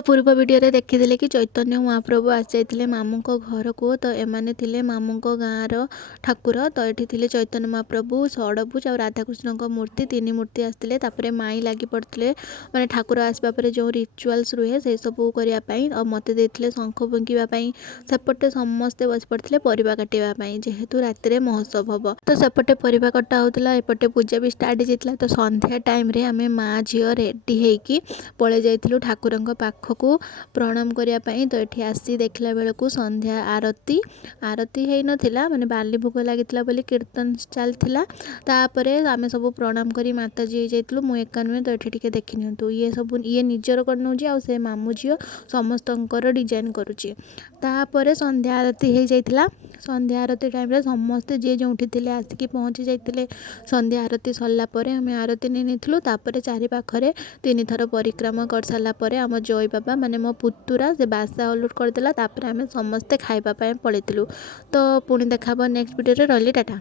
तो पूर्व वीडियो रे देखी कि चैतन्य महाप्रभु आसी जाते मामू घर को। तो एमाने थिले मामू गाँव ठाकुर। तो ये थे चैतन्य महाप्रभु, षडभुज और राधाकृष्ण मूर्ति, तीन मूर्ति आसते। माई लगी पड़ते माने ठाकुर आसवा पर जो रिचुअल्स रुहे से सब करने और मत देते शंख फुंकापी। सेपटे समस्ते बस पड़ते परिवा काटापी जेहेतु राति महोत्सव हम। तो सेपटे परिवा कटा होता, एपटे पूजा भी स्टार्ट होता। तो संध्या टाइम रे आमे माँ झील रेडी होकी पलि जाइलु ठाकुर पाखक प्रणाम करने। तो ये आसी देखला बेलू संध्या आरती आरती हो नाला माने बाली भोग लगी कीर्तन चलता। तापर आम सब प्रणाम करी माता जी जाइलु मु एका नुहे। तो ये देखी नि ये सब ये निजर कर नौ से मामू झील समस्त डिजाइन करुच्ची। तापर संध्या आरती हो जाता। संध्या आरती टाइम रे समस्ते जी जो थे आसिक पहुँची जाते। संध्या आरती सरला आम आरती नहीं तापर चारि पाखरे 3 थर परिक्रमा कर सारापर आम जय बाबा माने मो पुतुरा से बासा अलुट करदेला। आम समस्ते खाइबा पलैलु। तो पुणी देखा नेक्स्ट वीडियो रे। टाटा।